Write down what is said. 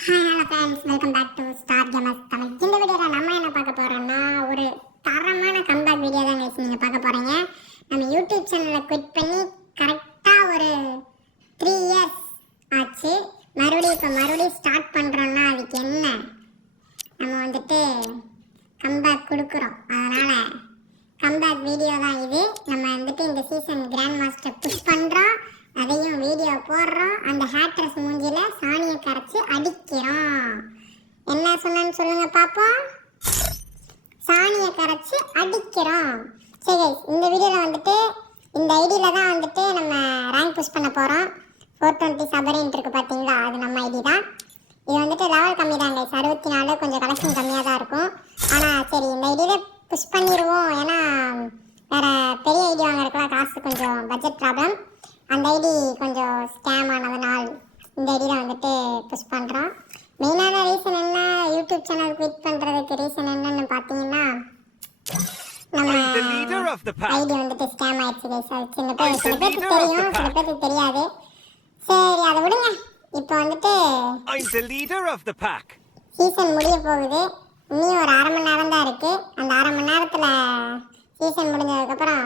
Hello friends, welcome back to star gamers Tamil. இந்த வீடியோவில் நம்ம என்ன பார்க்க போகிறோம்னா, ஒரு தரமான கம்பேக் வீடியோ தான் guys நீங்கள் பார்க்க போகிறீங்க. நம்ம யூடியூப் சேனலை குவிட் பண்ணி கரெக்டாக ஒரு 3 இயர்ஸ் ஆச்சு. மறுபடியும் ஸ்டார்ட் பண்ணுறோன்னா அதுக்கு என்ன நம்ம வந்துட்டு கம்பேக் கொடுக்குறோம். அதனால் கம்பேக் வீடியோ தான் இது. நம்ம வந்துட்டு இந்த சீசன் கிராண்ட் மாஸ்டர் புஷ் பண்ணுறோம், அதையும் வீடியோ போடுறோம். அந்த ஹேட்ரஸ் மூஞ்சில சாணியை கரைச்சி அடிக்கிறோம். என்ன சொன்னு சொல்லுங்க பாப்போம். சாணியை கரைச்சி அடிக்கிறோம். சரி guys, இந்த வீடியோவில் வந்துட்டு இந்த ஐடியில் தான் வந்துட்டு நம்ம ரேங்க் புஷ் பண்ண போகிறோம். 420 சபரின்ட்டு இருக்குது பார்த்தீங்களா, அது நம்ம ஐடி தான். இது வந்துட்டு லெவல் கம்மி தான் guys, 64, கொஞ்சம் கலெக்ஷன் கம்மியாக தான் இருக்கும். ஆனால் சரி, இந்த ஐடியில் புஷ் பண்ணிடுவோம். ஏன்னா வேறு பெரிய ஐடி வாங்குறதுக்குலாம் காசு கொஞ்சம் பட்ஜெட் ப்ராப்ளம். அந்த ஐடி கொஞ்சம் ஸ்கேம் ஆனதுனால் இந்த ஐடியில் வந்துட்டு புஷ் பண்ணுறோம். மெயினான ரீசன் என்ன, யூடியூப் சேனல் குவிட் பண்ணுறதுக்கு ரீசன் என்னன்னு பார்த்தீங்கன்னா, நம்ம ஐடி வந்துட்டு ஸ்கேம் ஆயிடுச்சு கைஸ். அது சில பேருக்கு தெரியும், சில பேருக்கு தெரியாது. சரி, அதை விடுங்க. இப்போ வந்துட்டு சீசன் முடிய போகுது. இன்னும் ஒரு 1/2 மணி நேரம் தான் இருக்குது. அந்த 1/2 மணி நேரத்தில் சீசன் முடிஞ்சதுக்கப்புறம்